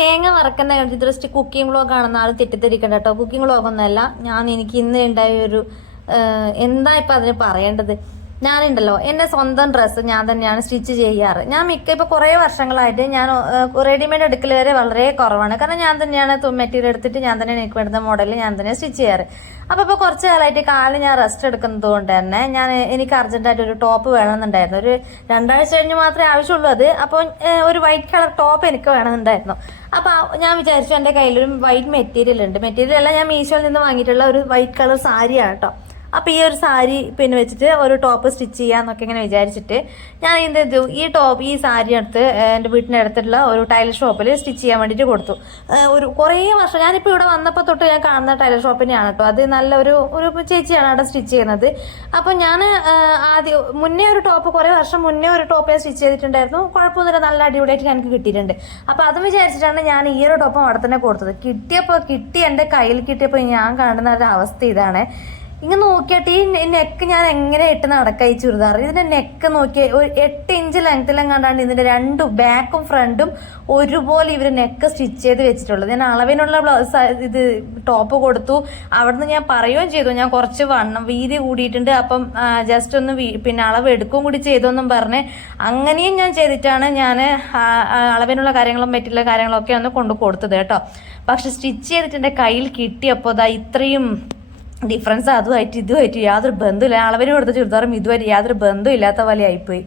തേങ്ങ വറക്കുന്ന just cooking vlog ആണെന്ന് ആൾ തെറ്റിദ്ധരിക്കണ്ട കേട്ടോ. കുക്കിംഗ് വ്ളോഗൊന്നുമല്ല. എനിക്ക് ഇന്ന് ഉണ്ടായ ഒരു എന്താ ഇപ്പം അതിന് പറയേണ്ടത്, ഞാനുണ്ടല്ലോ എൻ്റെ സ്വന്തം ഡ്രസ്സ് ഞാൻ തന്നെയാണ് സ്റ്റിച്ച് ചെയ്യാറ്. ഞാൻ ഇപ്പോൾ കുറേ വർഷങ്ങളായിട്ട് ഞാൻ റെഡിമെയ്ഡ് എടുക്കൽ വരെ വളരെ കുറവാണ്. കാരണം ഞാൻ തന്നെയാണ് മെറ്റീരിയൽ എടുത്തിട്ട് ഞാൻ തന്നെ എനിക്ക് വേണ്ടുന്ന മോഡലിൽ ഞാൻ തന്നെ സ്റ്റിച്ച് ചെയ്യാറ്. അപ്പോൾ കുറച്ച് കാലമായിട്ട് കാലിൽ ഞാൻ റെസ്റ്റ് എടുക്കുന്നത് കൊണ്ട് തന്നെ എനിക്ക് അർജന്റായിട്ട് ഒരു ടോപ്പ് വേണമെന്നുണ്ടായിരുന്നു. ഒരു 2 ആഴ്ച കഴിഞ്ഞ് മാത്രമേ ആവശ്യമുള്ളൂ അത്. അപ്പോൾ ഒരു വൈറ്റ് കളർ ടോപ്പ് എനിക്ക് വേണമെന്നുണ്ടായിരുന്നു. അപ്പോൾ ഞാൻ വിചാരിച്ചു എൻ്റെ കയ്യിലൊരു വൈറ്റ് മെറ്റീരിയൽ ഉണ്ട്. മെറ്റീരിയൽ അല്ല, ഞാൻ മീഷോയിൽ നിന്ന് വാങ്ങിയിട്ടുള്ള ഒരു വൈറ്റ് കളർ സാരിയാണ് കേട്ടോ. അപ്പോൾ ഈ ഒരു സാരി പിന്നെ വെച്ചിട്ട് ഒരു ടോപ്പ് സ്റ്റിച്ച് ചെയ്യാന്നൊക്കെ ഇങ്ങനെ വിചാരിച്ചിട്ട് ഞാൻ എന്ത് ചെയ്തു, ഈ സാരി എടുത്ത് എൻ്റെ വീട്ടിൻ്റെ അടുത്തുള്ള ഒരു ടൈലർ ഷോപ്പിൽ സ്റ്റിച്ച് ചെയ്യാൻ വേണ്ടിയിട്ട് കൊടുത്തു. ഒരു കുറേ വർഷം ഞാനിപ്പോൾ ഇവിടെ വന്നപ്പോൾ തൊട്ട് ഞാൻ കാണുന്ന ടൈലർ ഷോപ്പിനെയാണ് കേട്ടോ. അത് നല്ല ഒരു ചേച്ചിയാണ് അവിടെ സ്റ്റിച്ച് ചെയ്യുന്നത്. അപ്പോൾ ഞാൻ മുന്നേ ഒരു ടോപ്പ്, കുറേ വർഷം മുന്നേ ഒരു ടോപ്പ് ഞാൻ സ്റ്റിച്ച് ചെയ്തിട്ടുണ്ടായിരുന്നു. കുഴപ്പമൊന്നുമില്ല, നല്ല അടിപൊളിയായിട്ട് എനിക്ക് കിട്ടിയിട്ടുണ്ട്. അപ്പോൾ അതും വിചാരിച്ചിട്ടാണ് ഞാൻ ഈ ഒരു ടോപ്പ് അവിടെ തന്നെ കൊടുത്തത്. എൻ്റെ കയ്യിൽ കിട്ടിയപ്പോൾ ഞാൻ കാണുന്ന ഒരു അവസ്ഥ ഇതാണ്. ഇങ്ങനെ നോക്കിയിട്ട് ഈ നെക്ക് ഞാൻ എങ്ങനെ ഇട്ട് നടക്കാം ഈ ചുരിദാർ. ഇതിന്റെ നെക്ക് നോക്കിയ ഒരു 8 ഇഞ്ച് ലെങ്ത്തിലും കണ്ടാണ്ട് ഇതിന്റെ രണ്ടും ബാക്കും ഫ്രണ്ടും ഒരുപോലെ ഇവർ നെക്ക് സ്റ്റിച്ച് ചെയ്ത് വെച്ചിട്ടുള്ളത്. ഞാൻ അളവിനുള്ള ഇത് ടോപ്പ് കൊടുത്തു. അവിടുന്ന് ഞാൻ പറയുകയും ചെയ്തു, ഞാൻ കുറച്ച് വീതി കൂടിയിട്ടുണ്ട്, അപ്പം ജസ്റ്റ് ഒന്ന് പിന്നെ അളവ് എടുക്കുകയും കൂടി ചെയ്തൊന്നും പറഞ്ഞ് അങ്ങനെയും ഞാൻ ചെയ്തിട്ടാണ് ഞാൻ അളവിനുള്ള കാര്യങ്ങളും മറ്റുള്ള കാര്യങ്ങളൊക്കെ ഒന്ന് കൊണ്ടു കൊടുത്തത് കേട്ടോ. പക്ഷെ സ്റ്റിച്ച് ചെയ്തിട്ട് എൻ്റെ കയ്യിൽ കിട്ടിയപ്പോൾ ഇത്രയും ഡിഫറൻസ് ഇതുമായിട്ട് യാതൊരു ബന്ധമില്ല. അളവിന് കൊടുത്ത ചുരിദാറും ഇതുവരെ യാതൊരു ബന്ധമില്ലാത്ത പോലെ ആയിപ്പോയി.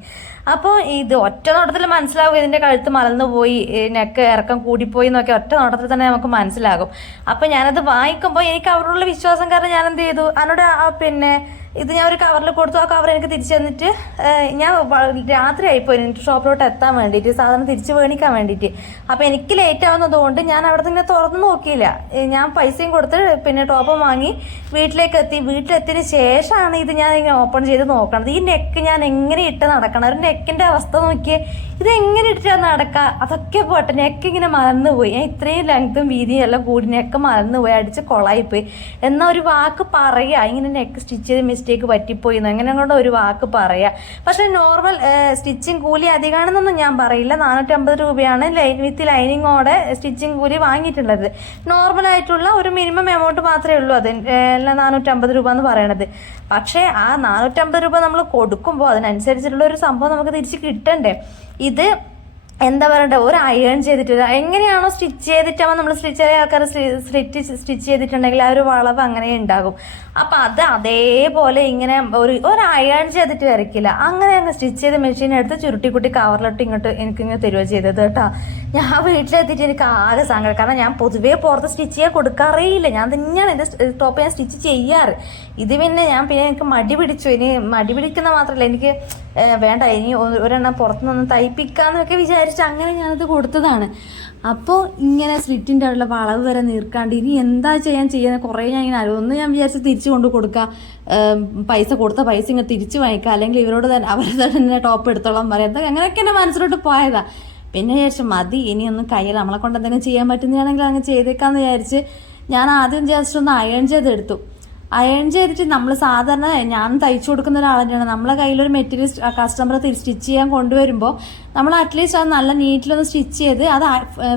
അപ്പോൾ ഇത് ഒറ്റ നോട്ടത്തിൽ മനസ്സിലാവും ഇതിൻ്റെ കഴുത്ത് മലർന്നു പോയി, നെക്ക് ഇറക്കം കൂടിപ്പോയി എന്നൊക്കെ ഒറ്റ നോട്ടത്തിൽ തന്നെ നമുക്ക് മനസ്സിലാകും. അപ്പോൾ ഞാനത് വാങ്ങിക്കുമ്പോൾ എനിക്ക് അവരോടുള്ള വിശ്വാസം കാരണം ഞാൻ എന്ത് ചെയ്തു, അതിനോട് പിന്നെ ഇത് ഞാൻ ഒരു കവറിൽ കൊടുത്തു. ആ കവർ എനിക്ക് തിരിച്ചു തന്നിട്ട് ഞാൻ രാത്രി ആയിപ്പോയി എനിക്ക് ഷോപ്പിലോട്ട് എത്താൻ വേണ്ടിയിട്ട്, സാധനം തിരിച്ച് മേടിക്കാൻ വേണ്ടിയിട്ട്. അപ്പോൾ എനിക്ക് ലേറ്റ് ആവുന്നത് കൊണ്ട് ഞാൻ അവിടെ നിന്ന് തുറന്നു നോക്കിയില്ല. ഞാൻ പൈസയും കൊടുത്ത് പിന്നെ ടോപ്പ് വാങ്ങി വീട്ടിലെത്തിയതിന് ശേഷമാണ് ഇത് ഞാൻ ഇങ്ങനെ ഓപ്പൺ ചെയ്ത് നോക്കണത്. ഈ നെക്ക് ഞാൻ എങ്ങനെ ഇട്ട് നടക്കണം, ഒരു നെക്കിൻ്റെ അവസ്ഥ നോക്കിയേ, ഇത് എങ്ങനെ ഇട്ടിട്ടാണ് നടക്കുക. അതൊക്കെ പോട്ടെ, നെക്ക് ഇങ്ങനെ മലർന്നു പോയി. ഞാൻ ഇത്രയും ലെങ്ത്തും വീതിയും എല്ലാം കൂടി നെക്ക് മലർന്നു പോയി, അടിച്ച് കൊളായിപ്പോയി. എന്നാൽ ഒരു വാക്ക് പറയുക, ഇങ്ങനെ നെക്ക് സ്റ്റിച്ച് ചെയ്ത് മിസ്റ്റേക്ക് പറ്റിപ്പോയി എന്ന് എങ്ങനെ കൊണ്ട് ഒരു വാക്ക് പറയുക. പക്ഷേ നോർമൽ സ്റ്റിച്ചിങ് കൂലി അധികമാണെന്നൊന്നും ഞാൻ പറയില്ല. 450 രൂപയാണ് വിത്ത് ലൈനിങ്ങോടെ സ്റ്റിച്ചിങ് കൂലി വാങ്ങിയിട്ടുള്ളത്. നോർമലായിട്ടുള്ള ഒരു മിനിമം എമൗണ്ട് മാത്രമേ ഉള്ളൂ അത് 450 രൂപ എന്ന് പറയണത്. പക്ഷേ ആ 450 രൂപ നമ്മൾ കൊടുക്കുമ്പോൾ അതിനനുസരിച്ചിട്ടുള്ള ഒരു സംഭവം നമുക്ക് തിരിച്ച് കിട്ടണ്ടേ. ഇത് എന്താ പറയണ്ടേ, ഒരു അയൺ ചെയ്തിട്ട് എങ്ങനെയാണോ സ്റ്റിച്ച് ചെയ്തിട്ടാകുമ്പോൾ നമ്മൾ ചെറിയ ആൾക്കാർ സ്റ്റിച്ച് ചെയ്തിട്ടുണ്ടെങ്കിൽ ആ ഒരു വളവ് അങ്ങനെ ഉണ്ടാകും. അപ്പം അതേപോലെ ഇങ്ങനെ ഒരു അയൺ ചെയ്തിട്ട് വരയ്ക്കില്ല, അങ്ങനെ അങ്ങ് സ്റ്റിച്ച് ചെയ്ത് മെഷീൻ എടുത്ത് ചുരുട്ടിക്കുട്ടി കവറിലിട്ട് എനിക്കിങ്ങനെ തരുക ചെയ്തത് കേട്ടോ. ഞാൻ വീട്ടിലെത്തിയിട്ട് എനിക്ക് ആകെ സങ്കടം. കാരണം ഞാൻ പൊതുവേ പുറത്ത് സ്റ്റിച്ച് ചെയ്യാൻ കൊടുക്കാറേയില്ല. ഞാൻ തന്നെയാണ് എൻ്റെ ടോപ്പ് ഞാൻ സ്റ്റിച്ച് ചെയ്യാറ്. ഇത് പിന്നെ എനിക്ക് മടി പിടിച്ചു. ഇനി മടി പിടിക്കുന്ന മാത്രമല്ല, എനിക്ക് വേണ്ട, ഇനി ഒരെണ്ണം പുറത്തുനിന്ന് തയ്പ്പിക്കാന്നൊക്കെ വിചാരിച്ച് അങ്ങനെ ഞാനത് കൊടുത്തതാണ്. അപ്പോൾ ഇങ്ങനെ സ്ലിറ്റിൻ്റെ ഉള്ള വളവ് വരെ നീർക്കാണ്ട് ഇനി എന്താ ചെയ്യുന്നത് കുറേ ഞാൻ ഇങ്ങനെ ഒന്ന് ഞാൻ വിചാരിച്ച് തിരിച്ചു കൊണ്ട് കൊടുക്കുക, പൈസ കൊടുത്ത പൈസ ഇങ്ങനെ തിരിച്ചു വാങ്ങിക്കുക, അല്ലെങ്കിൽ ഇവരോട് തന്നെ അവർ തന്നെ ടോപ്പ് എടുത്തോളാം പറയാം. അങ്ങനെയൊക്കെ എൻ്റെ മനസ്സിലോട്ട് പോയതാ. പിന്നെ വിചാരിച്ചു മതി, ഇനിയൊന്നും കയ്യിൽ നമ്മളെ കൊണ്ട് എന്തെങ്കിലും ചെയ്യാൻ പറ്റുന്നതാണെങ്കിൽ അങ്ങ് ചെയ്തേക്കാന്ന് വിചാരിച്ച് ഞാൻ ആദ്യം ജസ്റ്റ് ഒന്ന് അയൺ ചെയ്തെടുത്തു. അയൺ ചെയ്തിട്ട് നമ്മൾ സാധാരണ ഞാൻ തയ്ച്ചു കൊടുക്കുന്ന ഒരാൾ തന്നെയാണ്. നമ്മളെ കയ്യിലൊരു മെറ്റീരിയൽ കസ്റ്റമർ സ്റ്റിച്ച് ചെയ്യാൻ കൊണ്ടുവരുമ്പോൾ നമ്മൾ അറ്റ്ലീസ്റ്റ് അത് നല്ല നീറ്റിലൊന്ന് സ്റ്റിച്ച് ചെയ്ത് അത്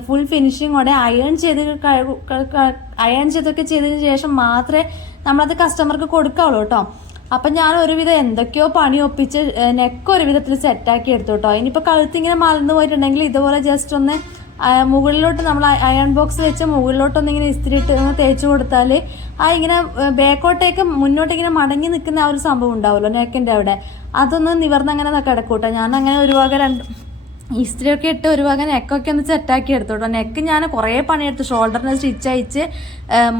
ഫുൾ ഫിനിഷിങ്ങോടെ അയൺ ചെയ്തൊക്കെ ചെയ്തതിന് ശേഷം മാത്രമേ നമ്മളത് കസ്റ്റമർക്ക് കൊടുക്കാവുള്ളൂ കേട്ടോ. അപ്പം ഞാൻ ഒരുവിധം എന്തൊക്കെയോ പണി ഒപ്പിച്ച് നെക്ക് ഒരു വിധത്തിൽ സെറ്റാക്കി എടുത്തു കേട്ടോ. ഇനിയിപ്പോൾ കഴുത്തിങ്ങനെ മലർന്നു പോയിട്ടുണ്ടെങ്കിൽ ഇതുപോലെ ജസ്റ്റ് ഒന്ന് മുകളിലോട്ട് നമ്മൾ അയൺ ബോക്സ് വെച്ച് മുകളിലോട്ടൊന്നിങ്ങനെ ഇസ്തിരിയിട്ട് തേച്ച് കൊടുത്താൽ ഇങ്ങനെ ബാക്കോട്ടേക്ക് മുന്നോട്ടിങ്ങനെ മടങ്ങി നിൽക്കുന്ന ആ ഒരു സംഭവം ഉണ്ടാവുമല്ലോ നെക്കിൻ്റെ അവിടെ, അതൊന്ന് നിവർന്നങ്ങനെ കിടക്കൂട്ടോ. ഞാൻ അങ്ങനെ ഒരു വക ഇസ്തിരിയൊക്കെ ഇട്ട് ഒരു വക നെക്കൊക്കെ ഒന്ന് സെറ്റാക്കി എടുത്തോട്ടോ. നെക്ക് ഞാൻ കുറേ പണിയെടുത്തു, ഷോൾഡറിന് സ്റ്റിച്ച് അയച്ച്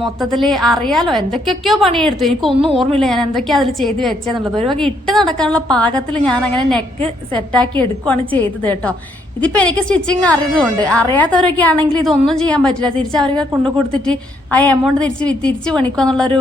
മൊത്തത്തിൽ അറിയാലോ എന്തൊക്കെയൊക്കെയോ പണിയെടുത്തു. എനിക്കൊന്നും ഓർമ്മയില്ല ഞാൻ എന്തൊക്കെയാണ് അതിൽ ചെയ്ത് വെച്ചെന്നുള്ളത്. ഒരു വക ഇട്ട് നടക്കാനുള്ള പാകത്തിൽ ഞാൻ അങ്ങനെ നെക്ക് സെറ്റാക്കി എടുക്കുകയാണ് ചെയ്തത് കേട്ടോ. ഇതിപ്പോൾ എനിക്ക് സ്റ്റിച്ചിങ് അറിയുന്നതുകൊണ്ട്, അറിയാത്തവരൊക്കെ ആണെങ്കിൽ ഇതൊന്നും ചെയ്യാൻ പറ്റില്ല. തിരിച്ച് അവർക്ക് കൊണ്ടു കൊടുത്തിട്ട് ആ എമൗണ്ട് തിരിച്ച് പണിക്കുക എന്നുള്ളൊരു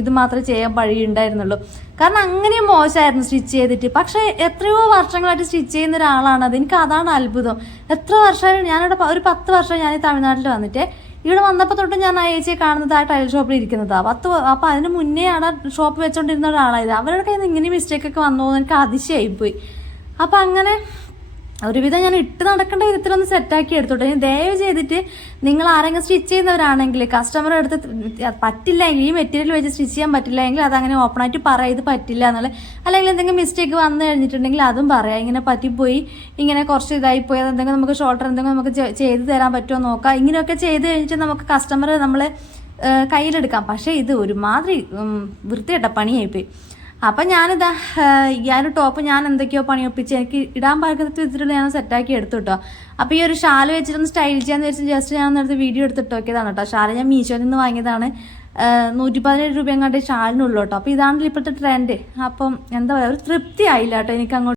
ഇത് മാത്രമേ ചെയ്യാൻ വഴിയുണ്ടായിരുന്നുള്ളൂ. കാരണം അങ്ങനെ മോശമായിരുന്നു സ്റ്റിച്ച് ചെയ്തിട്ട്. പക്ഷേ എത്രയോ വർഷങ്ങളായിട്ട് സ്റ്റിച്ച് ചെയ്യുന്ന ഒരാളാണത്. എനിക്ക് അതാണ് അത്ഭുതം. എത്ര വർഷമായിട്ട് ഞാനിവിടെ ഒരു 10 വർഷം ഞാൻ ഈ തമിഴ്നാട്ടിൽ വന്നിട്ട് ഇവിടെ വന്നപ്പോൾ തൊട്ട് ഞാൻ ആ ചേച്ചിയെ കാണുന്നത് ആ ടൈലർ ഷോപ്പിൽ ഇരിക്കുന്നതാണ്. അപ്പോൾ അതിന് മുന്നേ അവിടെ ഷോപ്പ് വെച്ചുകൊണ്ടിരുന്ന ഒരാളായത്. അവരുടെ കയ്യിൽ നിന്ന് ഇങ്ങനെ മിസ്റ്റേക്കൊക്കെ വന്നു എനിക്ക് അതിശയായിപ്പോയി. അപ്പം അങ്ങനെ ഒരുവിധം ഞാൻ ഇട്ട് നടക്കേണ്ട വിധത്തിലൊന്ന് സെറ്റാക്കി എടുത്തോട്ടെ. ഇനി ദയവ് ചെയ്തിട്ട് നിങ്ങൾ ആരെങ്കിലും സ്റ്റിച്ച് ചെയ്യുന്നവരാണെങ്കിൽ കസ്റ്റമർ എടുത്ത് പറ്റില്ല എങ്കിൽ, ഈ മെറ്റീരിയൽ വെച്ച് സ്റ്റിച്ച് ചെയ്യാൻ പറ്റില്ല എങ്കിൽ അതങ്ങനെ ഓപ്പണായിട്ട് പറയാം ഇത് പറ്റില്ല എന്നുള്ളത്. അല്ലെങ്കിൽ എന്തെങ്കിലും മിസ്റ്റേക്ക് വന്നു കഴിഞ്ഞിട്ടുണ്ടെങ്കിൽ അതും പറയാം, ഇങ്ങനെ പറ്റിപ്പോയി, ഇങ്ങനെ കുറച്ച് ഇതായിപ്പോയി, അതെന്തെങ്കിലും നമുക്ക് ഷോൾഡർ എന്തെങ്കിലും നമുക്ക് ചെയ്ത് തരാൻ പറ്റുമോ നോക്കാം. ഇങ്ങനെയൊക്കെ ചെയ്ത് കഴിഞ്ഞിട്ട് നമുക്ക് കസ്റ്റമർ നമ്മൾ കയ്യിലെടുക്കാം. പക്ഷേ ഇത് ഒരുമാതിരി വൃത്തികെട്ട പണിയായിപ്പോയി. അപ്പം ഞാനിതാ ഈ ഒരു ടോപ്പ് ഞാൻ എന്തൊക്കെയോ പണിയൊപ്പിച്ച് എനിക്ക് ഇടാൻ പാകത്തിൽ വെച്ചിട്ട് ഞാൻ സെറ്റാക്കി എടുത്തു കേട്ടോ. അപ്പോൾ ഈ ഒരു ഷാല് വെച്ചിട്ടൊന്ന് സ്റ്റൈൽ ചെയ്യാന്ന് വെച്ചാൽ ജസ്റ്റ് ഞാൻ ഒന്നെടുത്ത് വീഡിയോ എടുത്തിട്ട് നോക്കിയതാണ് കേട്ടോ. ഷാല് ഞാൻ മീഷോയിൽ നിന്ന് വാങ്ങിയതാണ്. 117 രൂപ എങ്ങാണ്ട് ഷാലിനുള്ളൂ കേട്ടോ. അപ്പോൾ ഇതാണല്ലോ ഇപ്പോഴത്തെ ട്രെൻഡ്. അപ്പം എന്താ പറയുക, ഒരു തൃപ്തി ആയില്ല കേട്ടോ എനിക്ക് അങ്ങോട്ട്.